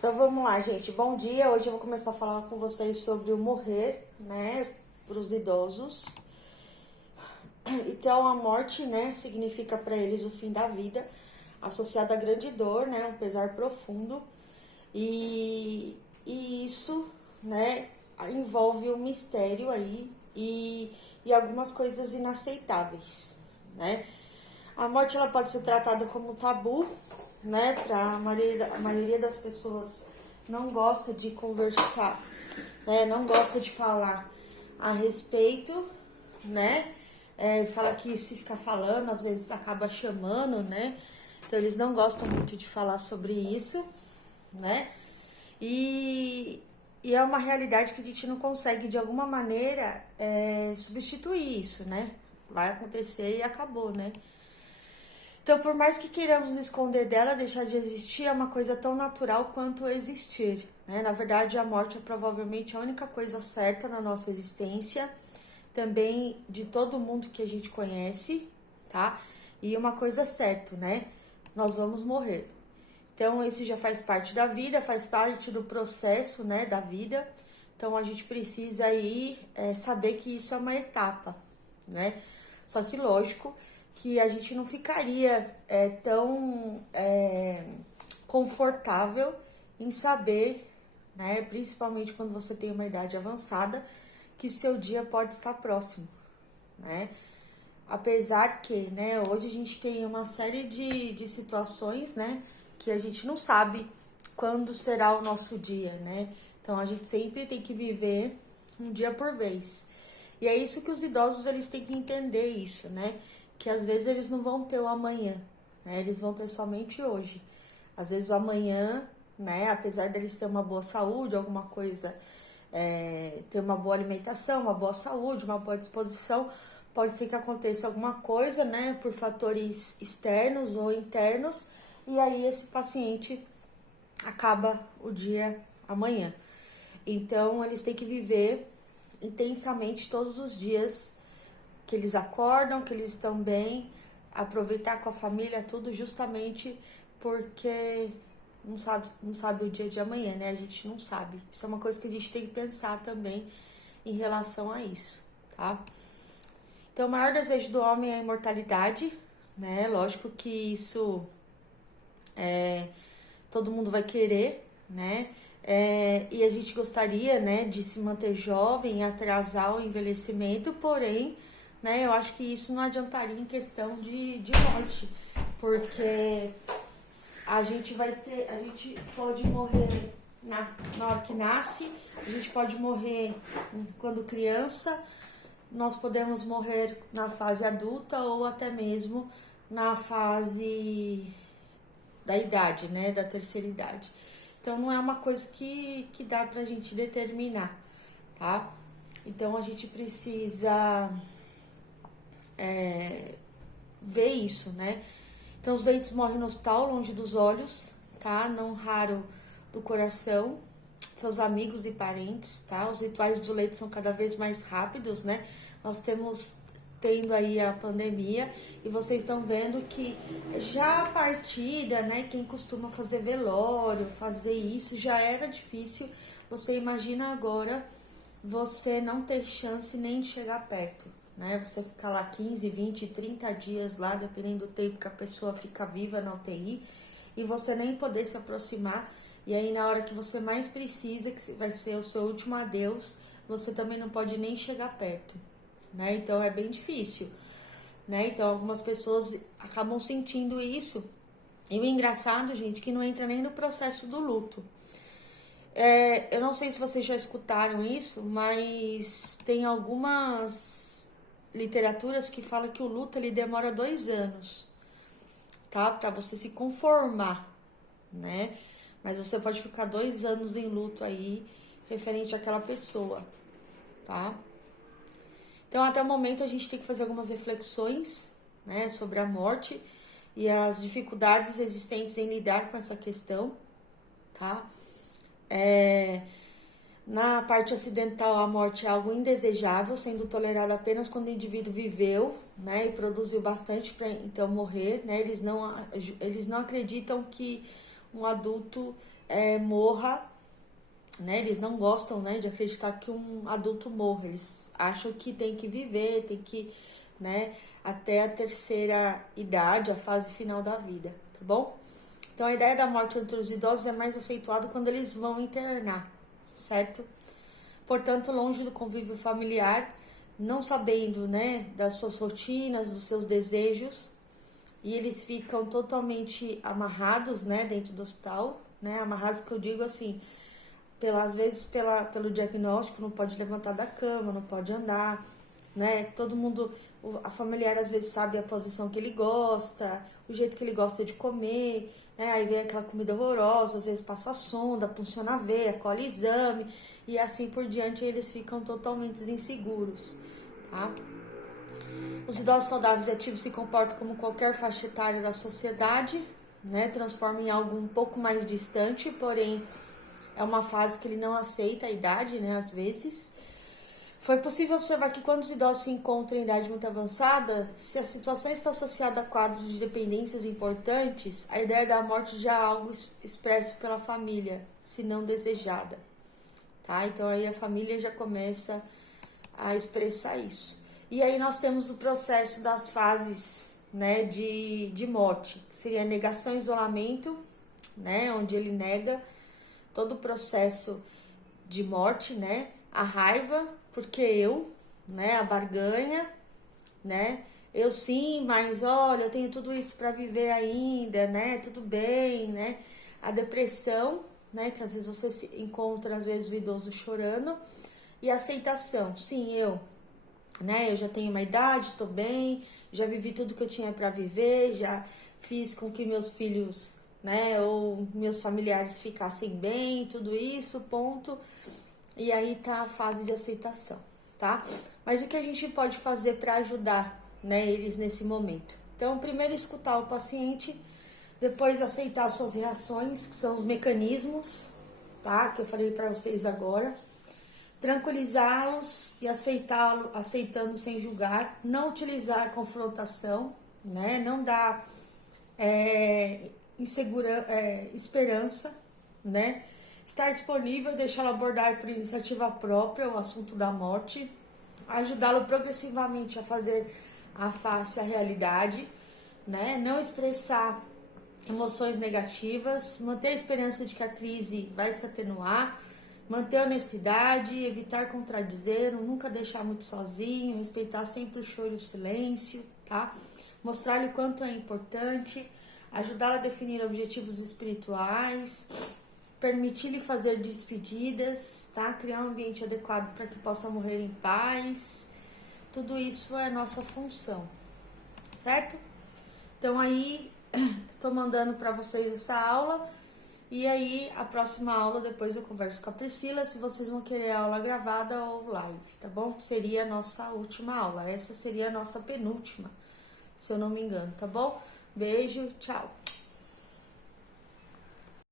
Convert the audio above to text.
Então vamos lá, gente. Bom dia. Hoje eu vou começar a falar com vocês sobre o morrer, né, para os idosos. Então a morte, né, significa para eles o fim da vida, associada a grande dor, né, um pesar profundo. E isso, né, envolve um mistério aí e algumas coisas inaceitáveis, né? A morte ela pode ser tratada como tabu, né? Para a maioria das pessoas não gosta de conversar, né? Não gosta de falar a respeito, né? Fala que se ficar falando, às vezes acaba chamando, né? Então eles não gostam muito de falar sobre isso, né? E é uma realidade que a gente não consegue, de alguma maneira, substituir isso, né? Vai acontecer e acabou, né? Então, por mais que queiramos nos esconder dela, deixar de existir é uma coisa tão natural quanto existir, né? Na verdade, a morte é provavelmente a única coisa certa na nossa existência, também de todo mundo que a gente conhece, tá? E uma coisa certa, né? Nós vamos morrer. Então, esse já faz parte da vida, faz parte do processo, né, da vida. Então, a gente precisa aí saber que isso é uma etapa, né? Só que, lógico, que a gente não ficaria tão confortável em saber, né, principalmente quando você tem uma idade avançada, que seu dia pode estar próximo, né? Apesar que, né, hoje a gente tem uma série de situações, né, que a gente não sabe quando será o nosso dia, né? Então a gente sempre tem que viver um dia por vez. E é isso que os idosos eles têm que entender isso, né? Que às vezes eles não vão ter o amanhã, né? Eles vão ter somente hoje. Às vezes o amanhã, né, apesar deles ter uma boa saúde, alguma coisa, ter uma boa alimentação, uma boa saúde, uma boa disposição, pode ser que aconteça alguma coisa, né, por fatores externos ou internos, e aí esse paciente acaba o dia amanhã. Então, eles têm que viver intensamente todos os dias que eles acordam, que eles estão bem, aproveitar com a família, tudo justamente porque não sabe o dia de amanhã, né? A gente não sabe. Isso é uma coisa que a gente tem que pensar também em relação a isso, tá? Então, o maior desejo do homem é a imortalidade, né? Lógico que isso todo mundo vai querer, né? E a gente gostaria, né, de se manter jovem, atrasar o envelhecimento, porém, né, eu acho que isso não adiantaria em questão de morte, porque a gente pode morrer na hora que nasce, a gente pode morrer quando criança, nós podemos morrer na fase adulta ou até mesmo na fase da idade, né, da terceira idade. Então não é uma coisa que dá pra gente determinar, tá? Então a gente precisa ver isso, né? Então os doentes morrem no hospital, longe dos olhos, tá? Não raro do coração, seus amigos e parentes, tá? Os rituais do leito são cada vez mais rápidos, né? Nós tendo aí a pandemia e vocês estão vendo que já a partida, né, quem costuma fazer velório, fazer isso, já era difícil. Você imagina agora você não ter chance nem de chegar perto, né? Você ficar lá 15, 20, 30 dias lá, dependendo do tempo que a pessoa fica viva na UTI, e você nem poder se aproximar. E aí na hora que você mais precisa, que vai ser o seu último adeus, você também não pode nem chegar perto, né? Então é bem difícil, né? Então algumas pessoas acabam sentindo isso. E o engraçado, gente, que não entra nem no processo do luto. Eu não sei se vocês já escutaram isso, mas tem algumas literaturas que falam que o luto ele demora 2 anos, tá? Pra você se conformar, né? Mas você pode ficar 2 anos em luto aí, referente àquela pessoa, tá? Então, até o momento, a gente tem que fazer algumas reflexões, né, sobre a morte e as dificuldades existentes em lidar com essa questão, tá? Na parte ocidental, a morte é algo indesejável, sendo tolerada apenas quando o indivíduo viveu, né, e produziu bastante para então morrer, né? Eles não acreditam que um adulto morra, né? Eles não gostam, né, de acreditar que um adulto morra. Eles acham que tem que viver, tem que, né, até a terceira idade, a fase final da vida, tá bom? Então a ideia da morte entre os idosos é mais acentuada quando eles vão internar, certo? Portanto, longe do convívio familiar, não sabendo, né, das suas rotinas, dos seus desejos, e eles ficam totalmente amarrados, né, dentro do hospital, né, amarrados que eu digo assim, às vezes pelo diagnóstico, não pode levantar da cama, não pode andar, né, todo mundo, a familiar às vezes sabe a posição que ele gosta, o jeito que ele gosta de comer, né, aí vem aquela comida horrorosa, às vezes passa a sonda, funciona a veia, colhe exame, e assim por diante eles ficam totalmente inseguros, tá? Os idosos saudáveis e ativos se comportam como qualquer faixa etária da sociedade, né? Transforma em algo um pouco mais distante, porém é uma fase que ele não aceita a idade, né? Às vezes. Foi possível observar que quando os idosos se encontram em idade muito avançada, se a situação está associada a quadros de dependências importantes, a ideia da morte já é algo expresso pela família, se não desejada, tá? Então aí a família já começa a expressar isso. E aí nós temos o processo das fases, né, de morte, que seria a negação e isolamento, né, onde ele nega todo o processo de morte, né, a raiva, porque né, a barganha, né, eu sim, mas olha, eu tenho tudo isso para viver ainda, né, tudo bem, né, a depressão, né, que às vezes você se encontra, às vezes, o idoso chorando, e a aceitação, sim, né, eu já tenho uma idade, tô bem, já vivi tudo que eu tinha para viver, já fiz com que meus filhos, né, ou meus familiares ficassem bem, tudo isso, ponto. E aí tá a fase de aceitação, tá? Mas o que a gente pode fazer para ajudar, né, eles nesse momento? Então, primeiro escutar o paciente, depois aceitar suas reações, que são os mecanismos, tá? Que eu falei para vocês agora. Tranquilizá-los e aceitando sem julgar, não utilizar confrontação, né? Não dar esperança, né? Estar disponível, deixá-lo abordar por iniciativa própria o assunto da morte, ajudá-lo progressivamente a fazer a face à realidade, né? Não expressar emoções negativas, manter a esperança de que a crise vai se atenuar, manter a honestidade, evitar contradizer, nunca deixar muito sozinho, respeitar sempre o choro e o silêncio, tá? Mostrar-lhe o quanto é importante, ajudá-la a definir objetivos espirituais, permitir-lhe fazer despedidas, tá? Criar um ambiente adequado para que possa morrer em paz. Tudo isso é nossa função, certo? Então aí, tô mandando para vocês essa aula. E aí, a próxima aula, depois eu converso com a Priscila, se vocês vão querer aula gravada ou live, tá bom? Seria a nossa última aula. Essa seria a nossa penúltima, se eu não me engano, tá bom? Beijo, tchau!